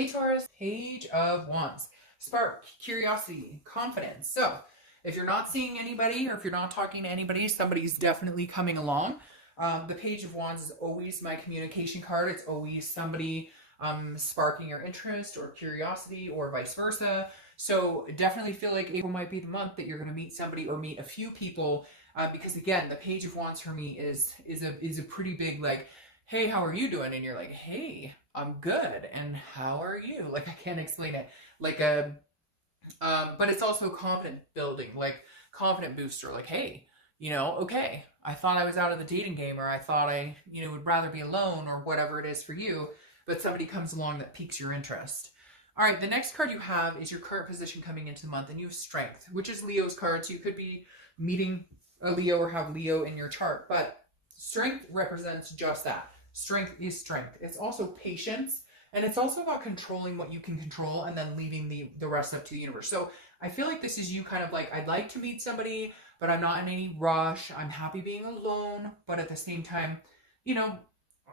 Hey Taurus, Page of Wands. Spark, curiosity, confidence. So, if you're not seeing anybody or if you're not talking to anybody, somebody's definitely coming along. The Page of Wands is always my communication card. It's always somebody sparking your interest or curiosity or vice versa. So, definitely feel like April might be the month that you're going to meet somebody or meet a few people. Because again, the Page of Wands for me is a pretty big like, hey, how are you doing? And you're like, hey, I'm good. And how are you? Like, I can't explain it. Like but it's also confident building, like confident booster. Like, hey, okay, I thought I was out of the dating game, or I thought I, would rather be alone, or whatever it is for you. But somebody comes along that piques your interest. All right, the next card you have is your current position coming into the month, and you have Strength, which is Leo's card. So you could be meeting a Leo or have Leo in your chart, but Strength represents just that. Strength is strength. It's also patience, and it's also about controlling what you can control and then leaving the rest up to the universe. So I feel like this is you kind of like, I'd like to meet somebody, but I'm not in any rush. I'm happy being alone, but at the same time,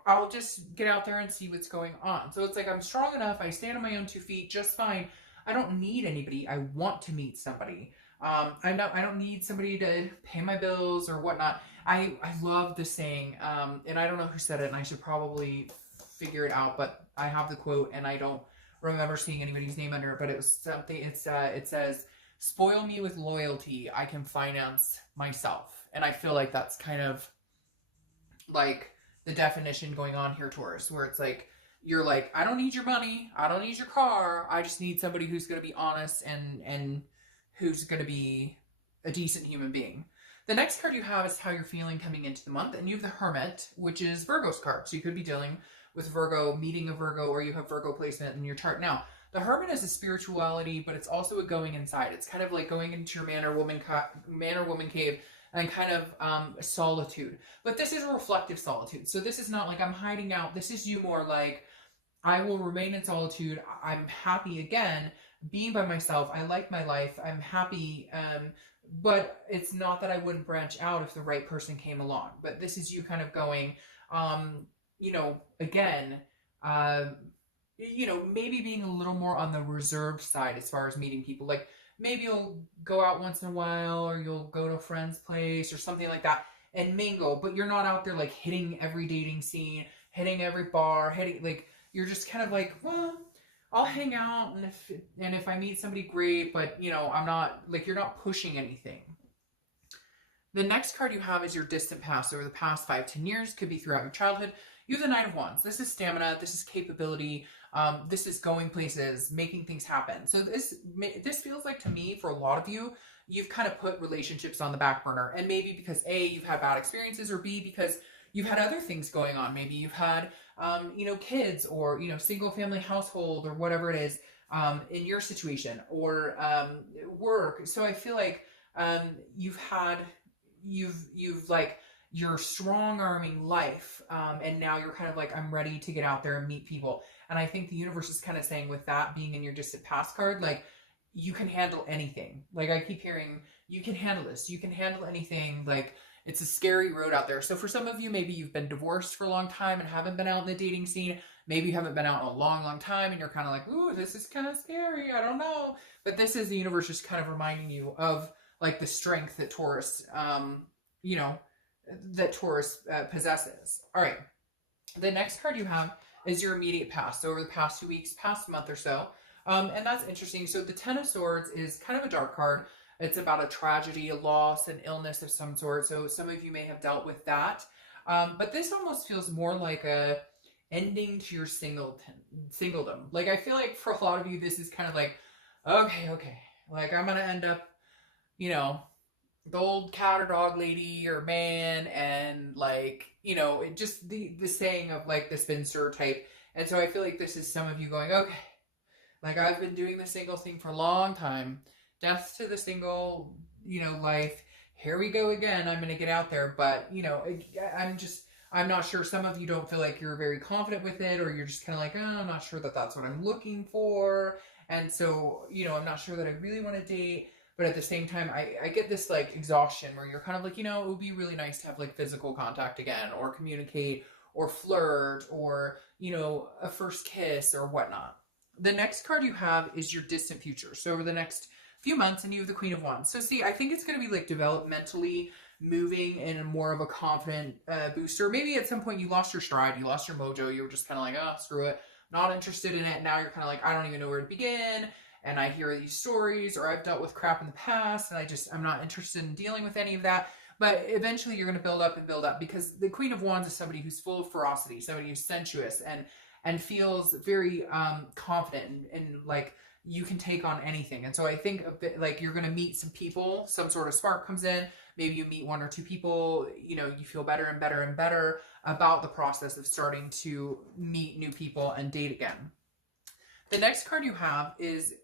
I'll just get out there and see what's going on. So it's like I'm strong enough. I stand on my own 2 feet just fine. I don't need anybody. I want to meet somebody. I don't need somebody to pay my bills or whatnot. I love the saying, and I don't know who said it, and I should probably figure it out, but I have the quote, and I don't remember seeing anybody's name under it, but it was something, it says, spoil me with loyalty, I can finance myself. And I feel like that's kind of like the definition going on here, Taurus, where it's like, you're like, I don't need your money, I don't need your car, I just need somebody who's going to be honest and who's going to be a decent human being. The next card you have is how you're feeling coming into the month, and you have the Hermit, which is Virgo's card. So you could be dealing with Virgo, meeting a Virgo, or you have Virgo placement in your chart. Now, the Hermit is a spirituality, but it's also a going inside. It's kind of like going into your man or woman cave and kind of solitude. But this is a reflective solitude. So this is not like I'm hiding out. This is you more like, I will remain in solitude. I'm happy again being by myself. I like my life. I'm happy. But it's not that I wouldn't branch out if the right person came along. But this is you kind of going, again, maybe being a little more on the reserved side as far as meeting people. Like maybe you'll go out once in a while, or you'll go to a friend's place or something like that and mingle, but you're not out there like hitting every dating scene, hitting every bar, hitting like, you're just kind of like, well, I'll hang out, and if I meet somebody, great, but I'm not like, you're not pushing anything. The next card you have is your distant past, over the past 5-10 years, could be throughout your childhood. You have the Nine of Wands. This is stamina. This is capability. This is going places, making things happen. So this feels like, to me, for a lot of you, you've kind of put relationships on the back burner, and maybe because A, you've had bad experiences, or B, because you've had other things going on. Maybe you've had kids, or single family household, or whatever it is in your situation, or work. So I feel like you've like, you're strong arming life, and now you're kind of like, I'm ready to get out there and meet people. And I think the universe is kind of saying, with that being in your distant past card, like, you can handle anything. Like, I keep hearing, you can handle this, you can handle anything. Like, it's a scary road out there. So for some of you, maybe you've been divorced for a long time and haven't been out in the dating scene. Maybe you haven't been out in a long, long time, and you're kind of like, ooh, this is kind of scary, I don't know. But this is the universe just kind of reminding you of like the strength that Taurus, possesses. All right. The next card you have is your immediate past. So over the past 2 weeks, past month or so. And that's interesting. So the Ten of Swords is kind of a dark card. It's about a tragedy, a loss, an illness of some sort. So some of you may have dealt with that. But this almost feels more like a ending to your singledom. Like, I feel like for a lot of you, this is kind of like, okay. Like, I'm going to end up, the old cat or dog lady or man, and like, it just the saying of like the spinster type. And so I feel like this is some of you going, okay, like, I've been doing the single thing for a long time. Death to the single, life. Here we go again. I'm going to get out there. But, I'm not sure. Some of you don't feel like you're very confident with it, or you're just kind of like, oh, I'm not sure that that's what I'm looking for. And so, I'm not sure that I really want to date. But at the same time, I get this like exhaustion where you're kind of like, it would be really nice to have like physical contact again, or communicate, or flirt, or, a first kiss or whatnot. The next card you have is your distant future. So over the next few months, and you have the Queen of Wands. So see, I think it's going to be like developmentally moving in more of a confident booster. Maybe at some point you lost your stride, you lost your mojo, you were just kind of like, oh, screw it, not interested in it. Now you're kind of like, I don't even know where to begin. And I hear these stories, or I've dealt with crap in the past, and I'm not interested in dealing with any of that. But eventually you're going to build up and build up, because the Queen of Wands is somebody who's full of ferocity, somebody who's sensuous and feels very confident and like you can take on anything. And so I think a bit like you're going to meet some people, some sort of spark comes in. Maybe you meet one or two people, you know, you feel better and better and better about the process of starting to meet new people and date again. The next card you have is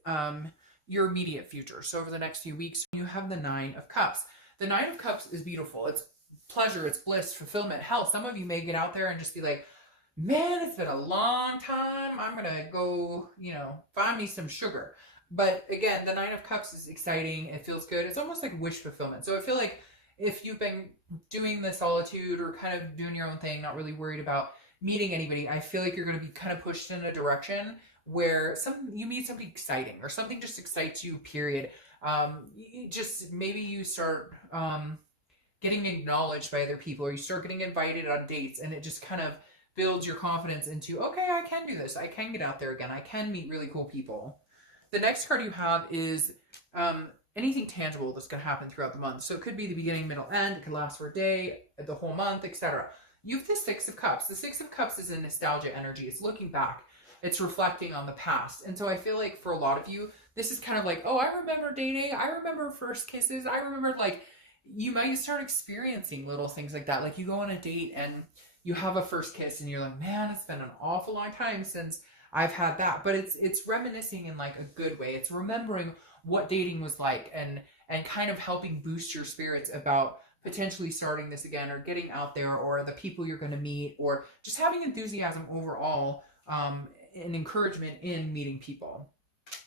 your immediate future. So over the next few weeks, you have the Nine of Cups. The Nine of Cups is beautiful. It's pleasure, it's bliss, fulfillment, health. Some of you may get out there and just be like, man, it's been a long time. I'm going to go, you know, find me some sugar. But again, the Nine of Cups is exciting. It feels good. It's almost like wish fulfillment. So I feel like if you've been doing the solitude or kind of doing your own thing, not really worried about meeting anybody, I feel like you're going to be kind of pushed in a direction where you meet something exciting, or something just excites you, period. Maybe you start getting acknowledged by other people, or you start getting invited on dates, and it just kind of builds your confidence into, okay, I can do this. I can get out there again. I can meet really cool people. The next card you have is anything tangible that's going to happen throughout the month. So it could be the beginning, middle, end. It could last for a day, the whole month, etc. You have the Six of Cups. The Six of Cups is a nostalgia energy. It's looking back. It's reflecting on the past. And so I feel like for a lot of you, this is kind of like, oh, I remember dating. I remember first kisses. I remember, like, you might start experiencing little things like that. Like you go on a date and you have a first kiss and you're like, man, it's been an awful long time since I've had that. But it's reminiscing in like a good way. It's remembering what dating was like and kind of helping boost your spirits about potentially starting this again, or getting out there, or the people you're going to meet, or just having enthusiasm overall, and encouragement in meeting people.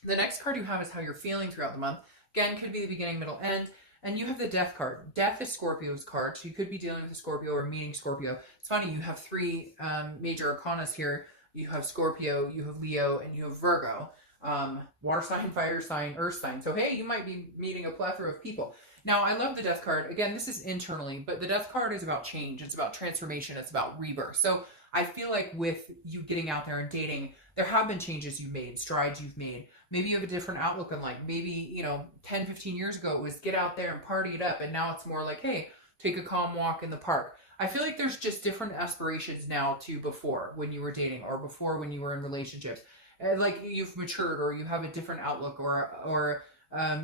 The next card you have is how you're feeling throughout the month. Again, could be the beginning, middle, end. And you have the Death card. Death is Scorpio's card, so you could be dealing with a Scorpio or meeting Scorpio. It's funny, you have three major arcanas here. You have Scorpio, you have Leo, and you have Virgo. Water sign, fire sign, earth sign. So hey, you might be meeting a plethora of people. Now, I love the Death card. Again, this is internally, but the Death card is about change. It's about transformation. It's about rebirth. So I feel like with you getting out there and dating, there have been changes you've made, strides you've made. Maybe you have a different outlook on life. Maybe, 10, 15 years ago, it was get out there and party it up. And now it's more like, hey, take a calm walk in the park. I feel like there's just different aspirations now to before when you were dating, or before when you were in relationships. Like you've matured, or you have a different outlook, or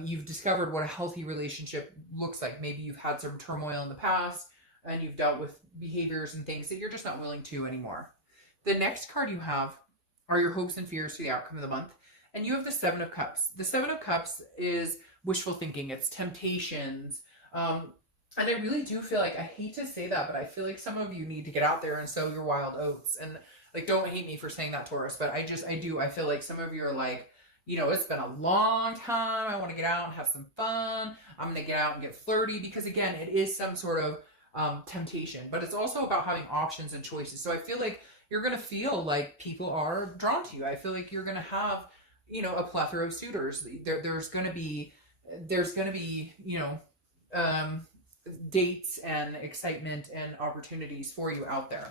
you've discovered what a healthy relationship looks like. Maybe you've had some turmoil in the past and you've dealt with behaviors and things that you're just not willing to anymore. The next card you have are your hopes and fears for the outcome of the month. And you have the Seven of Cups. The Seven of Cups is wishful thinking. It's temptations. And I really do feel like, I hate to say that, but I feel like some of you need to get out there and sow your wild oats. And like, don't hate me for saying that, Taurus, but I feel like some of you are like, it's been a long time. I want to get out and have some fun. I'm going to get out and get flirty, because again, it is some sort of temptation, but it's also about having options and choices. So I feel like you're going to feel like people are drawn to you. I feel like you're going to have, a plethora of suitors. There's going to be, dates and excitement and opportunities for you out there.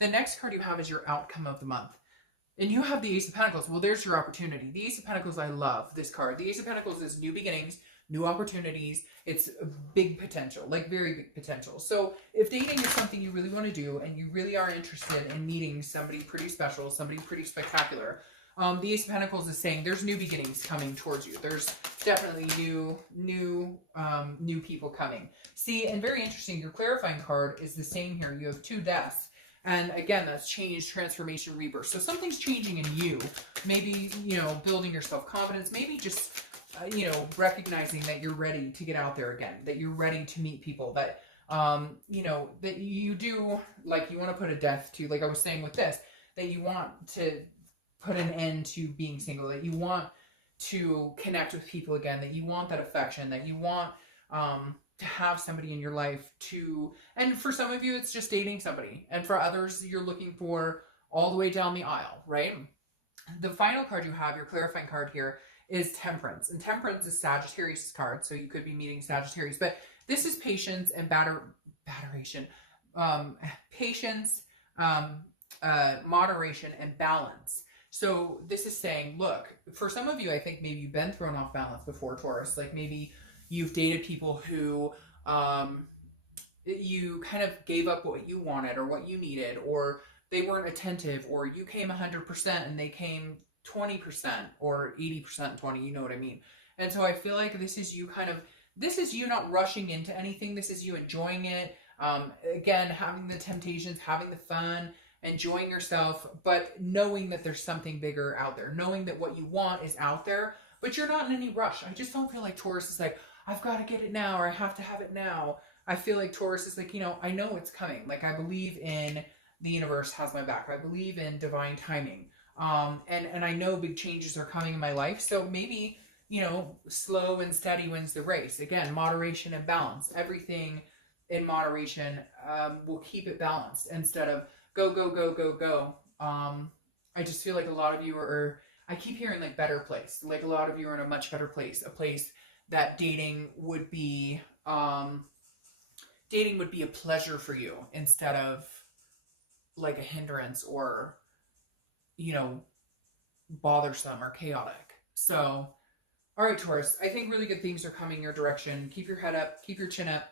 The next card you have is your outcome of the month. And you have the Ace of Pentacles. Well, there's your opportunity. The Ace of Pentacles, I love this card. The Ace of Pentacles is new beginnings, new opportunities. It's a big potential, like very big potential. So if dating is something you really want to do, and you really are interested in meeting somebody pretty special, somebody pretty spectacular, the Ace of Pentacles is saying there's new beginnings coming towards you. There's definitely new people coming. See, and very interesting, your clarifying card is the same here. You have two deaths. And again, that's change, transformation, rebirth. So something's changing in you. Maybe, building your self-confidence. Maybe just, recognizing that you're ready to get out there again. That you're ready to meet people. That, that you do, like, you want to put a death to, like I was saying with this, that you want to put an end to being single. That you want to connect with people again. That you want that affection. That you want, to have somebody in your life and for some of you, it's just dating somebody. And for others, you're looking for all the way down the aisle, right? The final card you have, your clarifying card here, is Temperance. And Temperance is Sagittarius' card, so you could be meeting Sagittarius. But this is patience and batteration. Patience, moderation, and balance. So this is saying, look, for some of you, I think maybe you've been thrown off balance before, Taurus. Like maybe you've dated people who you kind of gave up what you wanted or what you needed, or they weren't attentive, or you came 100% and they came 20% or 80% 20, you know what I mean? And so I feel like this is you this is you not rushing into anything. This is you enjoying it. Again, having the temptations, having the fun, enjoying yourself, but knowing that there's something bigger out there, knowing that what you want is out there, but you're not in any rush. I just don't feel like Taurus is like, I've got to get it now, or I have to have it now. I feel like Taurus is like, I know it's coming. Like, I believe in the universe has my back. I believe in divine timing. And I know big changes are coming in my life. So maybe, slow and steady wins the race. Again, moderation and balance. Everything in moderation will keep it balanced instead of go, go, go, go, go. I just feel like a lot of you I keep hearing like better place. Like a lot of you are in a much better place. A place that dating would be a pleasure for you instead of like a hindrance or, bothersome or chaotic. So, all right, Taurus, I think really good things are coming your direction. Keep your head up, keep your chin up.